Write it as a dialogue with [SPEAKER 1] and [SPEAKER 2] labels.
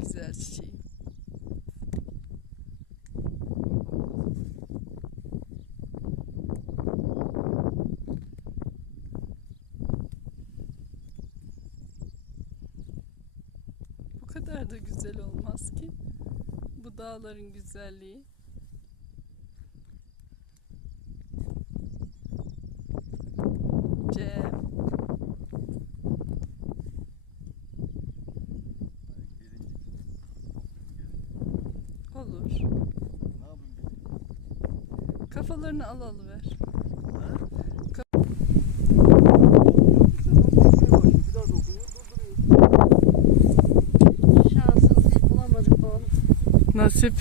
[SPEAKER 1] güzel çiçeği. Bu kadar da güzel olmaz ki bu dağların güzelliği. Kafalarını al alıver. Nasip.